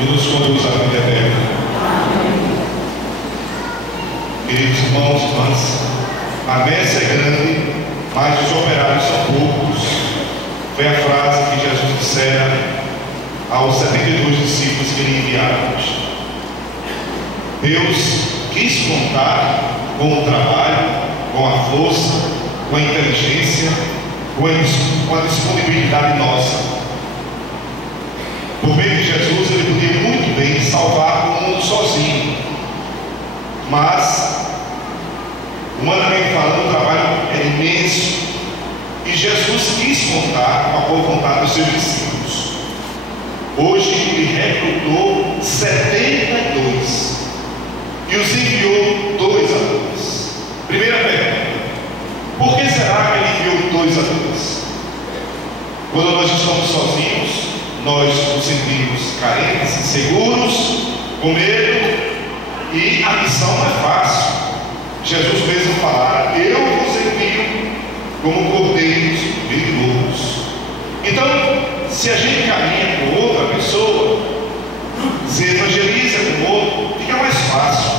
e nos conduz à vida eterna. Queridos irmãos e irmãs, a messe é grande, mas os operários são poucos. Foi a frase que Jesus dissera aos 72 discípulos que lhe enviaram. Deus quis contar com o trabalho, com a força, com a inteligência, com a disponibilidade nossa. Por meio de Jesus, ele podia muito bem salvar o mundo sozinho, mas, humanamente falando, o trabalho é imenso, e Jesus quis contar com a boa vontade dos seus discípulos. Hoje ele recrutou 72 e os enviou 2 a 2. Primeira pergunta: por que será que ele enviou 2 a 2? Quando nós estamos sozinhos, nós nos sentimos carentes, inseguros, com medo, e a missão não é fácil. Jesus mesmo falara: eu vos envio como cordeiros de lobos. Então, se a gente caminha com outra pessoa, se evangeliza com o outro, fica mais fácil,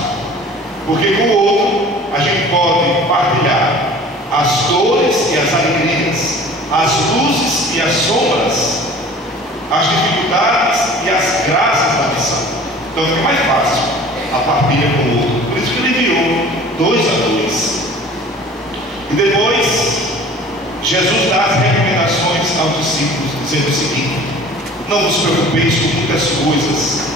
porque com o outro a gente pode partilhar as dores e as alegrias, as luzes e as sombras, as dificuldades e as graças da missão. Então fica mais fácil a partilha com o outro. Por isso que ele enviou 2 a 2. E depois Jesus dá as recomendações aos discípulos, dizendo o seguinte: não vos preocupeis com muitas coisas,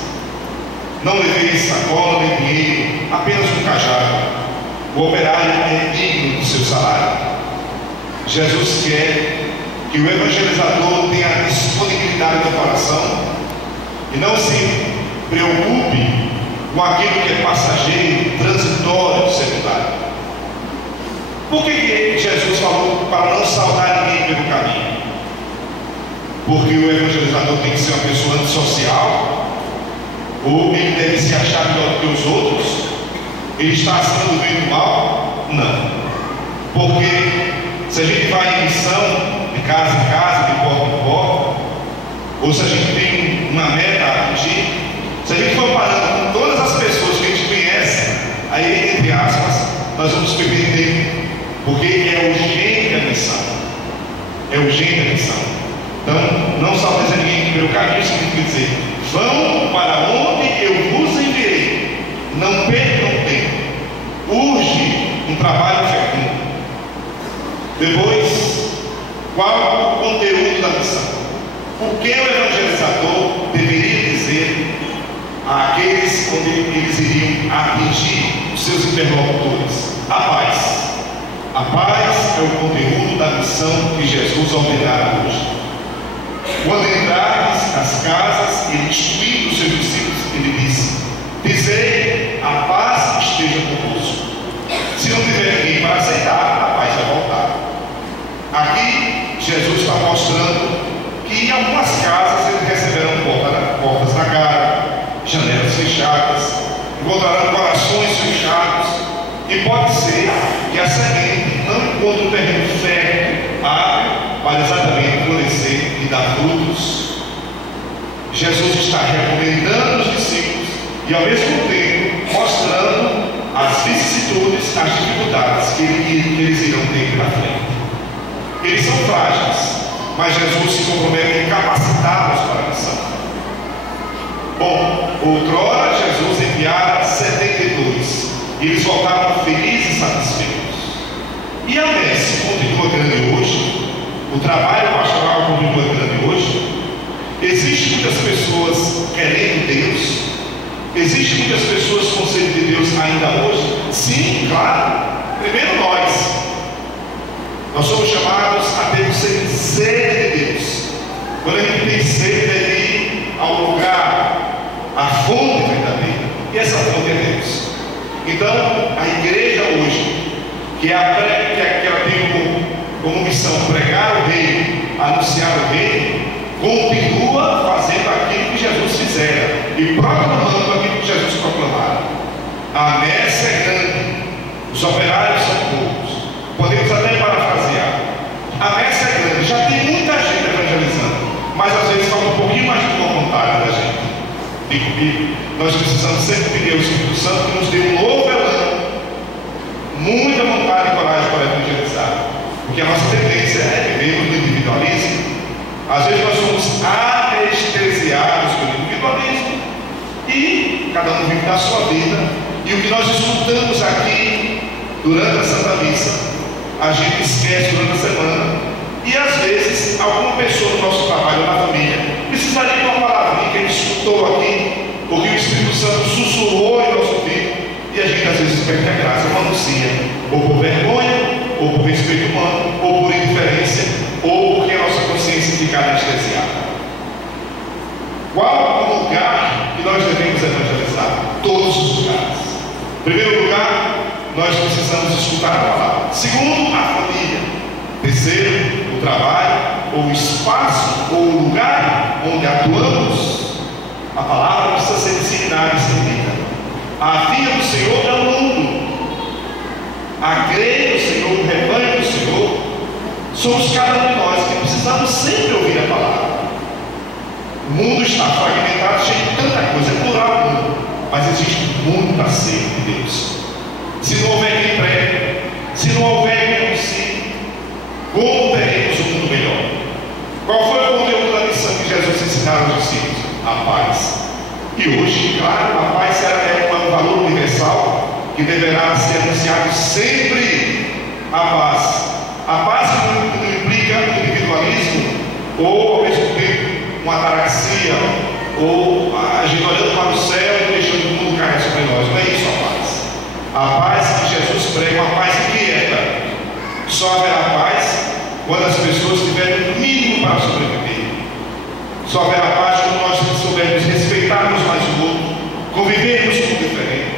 não leveis sacola nem dinheiro, apenas um cajado. O operário é digno do seu salário. Jesus quer que o evangelizador tenha disponibilidade no coração e não se preocupe com aquilo que é passageiro, transitório, secundário. Por que Jesus falou para não saudar ninguém pelo caminho? Porque o evangelizador tem que ser uma pessoa antissocial? Ou ele deve se achar melhor do que os outros? Ele está acima do bem e do mal? Não. Porque se a gente vai em missão, de casa em casa, de porta em porta, ou se a gente tem uma meta a atingir, se a gente for parando com todas as pessoas que a gente conhece, aí, entre aspas, nós vamos perder tempo, porque é urgente a missão. É urgente a missão. Então, não salve ninguém pelo caminho, significa dizer: vão para onde eu vos enviei, não percam tempo. Urge um trabalho fecundo. Depois, qual o conteúdo da missão? O que o evangelizador deveria dizer àqueles onde eles iriam atingir os seus interlocutores? A paz. A paz é o conteúdo da missão que Jesus ordenara hoje. Quando entrares nas casas, ele instruindo os seus discípulos, ele disse: dizei, a paz esteja convosco. Se não tiver ninguém para aceitar, a paz vai voltar. Aqui, Jesus está mostrando que em algumas casas eles receberão portas na cara, janelas fechadas, encontrarão corações fechados, e pode ser que a semente não encontre o terreno fértil, para exatamente florescer e dar frutos. Jesus está recomendando os discípulos e ao mesmo tempo mostrando as vicissitudes, as dificuldades que eles irão ter pela frente. Eles são frágeis, mas Jesus se compromete em capacitá-los para a missão. Bom, outrora Jesus enviara 72 e eles voltaram felizes e satisfeitos. E a messe continua grande hoje, o trabalho pastoral continua grande hoje. Existem muitas pessoas querendo Deus, existem muitas pessoas com sede de Deus ainda hoje. Sim, claro. Primeiro nós somos chamados a ter sede de Deus. Quando a gente tem sede, deve ir ao lugar, à fonte verdadeira, e essa fonte é Deus. Então, a igreja hoje, que ela tem como missão pregar o reino, anunciar o reino, continua fazendo aquilo que Jesus fizera e proclamando aquilo que Jesus proclamara. A messe é grande, os operários são poucos. Podemos até parafrasear: a messe é grande, já tem muita gente evangelizando, mas às vezes falta um pouquinho mais de boa vontade da gente. e comigo, nós precisamos sempre pedir ao Espírito Santo que nos dê um novo elan, muita vontade e coragem para evangelizar, porque a nossa tendência é vivermos no individualismo. Às vezes nós somos anestesiados pelo individualismo e cada um vive da sua vida, e o que nós escutamos aqui durante a Santa Missa a gente esquece durante a semana, e às vezes alguma pessoa do nosso trabalho ou na família precisaria de uma palavrinha que a gente escutou aqui, porque o Espírito Santo sussurrou em nosso ouvido, e a gente às vezes perde a graça, não anuncia, ou por vergonha, ou por respeito humano, ou por indiferença, ou porque a nossa consciência fica anestesiada. Qual o lugar que nós devemos evangelizar? Todos os lugares. Em primeiro lugar, nós precisamos escutar a palavra. Segundo, a família. Terceiro, o trabalho, ou o espaço, ou o lugar onde atuamos. A palavra precisa ser disseminada e estendida. A vinha do Senhor é o mundo. A igreja do Senhor, o rebanho do Senhor, somos cada um de nós que precisamos sempre ouvir a palavra. O mundo está fragmentado, cheio de tanta coisa, é plural o mundo, mas existe muita sede de Deus. Se não houver quem pregue, se não houver quem anuncie, como teremos um mundo melhor? Qual foi o conteúdo da missão que Jesus ensinava aos discípulos? A paz. E hoje, claro, a paz é um valor universal que deverá ser anunciado sempre. A paz. A paz que não implica individualismo, ou ao mesmo tempo uma ataraxia, ou a gente olhando para o céu e deixando o mundo cair sobre nós. Não é isso a paz. A paz que Jesus prega, uma paz inquieta. Só haverá paz quando as pessoas tiverem o mínimo para sobreviver. Só haverá paz quando nós soubermos respeitarmos mais o outro, convivermos com o diferente.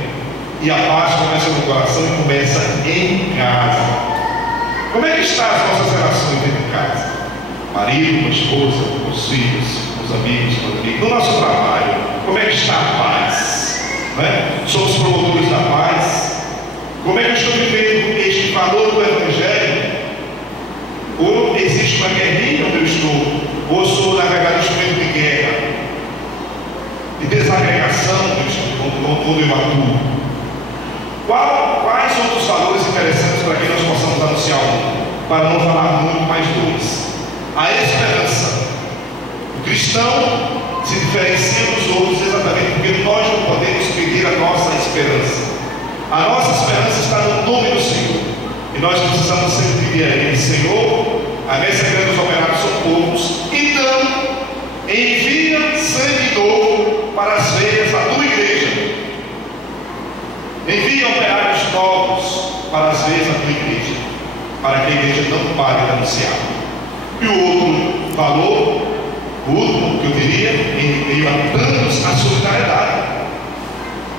E a paz começa no coração e começa em casa. Como é que estão as nossas relações dentro de casa? Marido, com a esposa, com os filhos, com os amigos, com os amigos. No nosso trabalho, como é que está a paz? Não é? Somos promotores da paz? Como é que eu estou vivendo este valor do Evangelho? Ou existe uma guerrilha onde eu estou? Ou sou, na verdade, instrumento de guerra, de desagregação onde eu atuo? Quais outros valores interessantes para que nós possamos anunciar o mundo? Para não falar muito, mais dois. A esperança. O cristão se diferencia dos outros exatamente porque nós não podemos pedir a nossa esperança. A nossa esperança está no nome do Senhor. E nós precisamos sempre pedir a Ele: Senhor, a messe grande dos operários são poucos, então envia sangue novo para as veias da tua igreja. Envia operários novos para as veias da tua igreja, para que a igreja não pare de anunciar. E o outro valor, o último que eu diria, em meio a tantos, a solidariedade.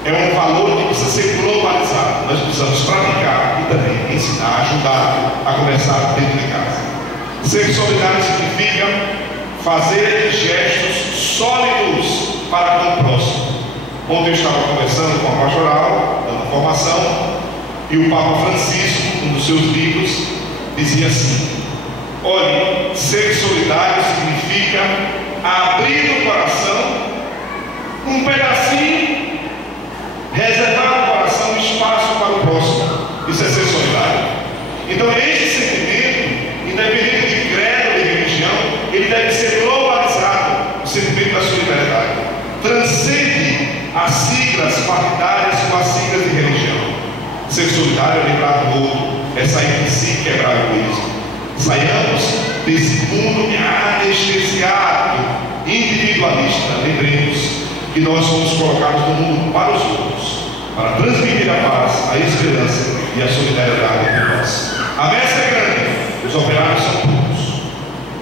É um valor que precisa ser globalizado. Nós precisamos praticar e também ensinar, ajudar a começar dentro de casa. Ser solidário significa fazer gestos sólidos para com o próximo. Ontem eu estava conversando com a pastoral, dando formação, e o Papa Francisco, um dos seus livros, dizia assim: olhe, ser solidário significa abrir o coração, um pedacinho, reservar no coração um espaço para o próximo. Isso é ser solidário. Então esse sentimento, independente de credo ou de religião, ele deve ser globalizado. O sentimento da solidariedade transcende as siglas partidárias com as siglas de religião. Ser solidário é lembrar do outro, é sair de si e quebrar o egoísmo. Saiamos desse mundo anestesiado, individualista. Lembremos que nós somos colocados no mundo para os outros, para transmitir a paz, a esperança e a solidariedade entre nós. A messe é grande, os operários são poucos.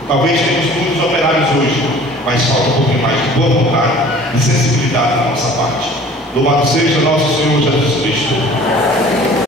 Talvez tenhamos muitos operários hoje, mas falta um pouquinho mais de boa vontade e sensibilidade da nossa parte. Louvado seja nosso Senhor Jesus Cristo.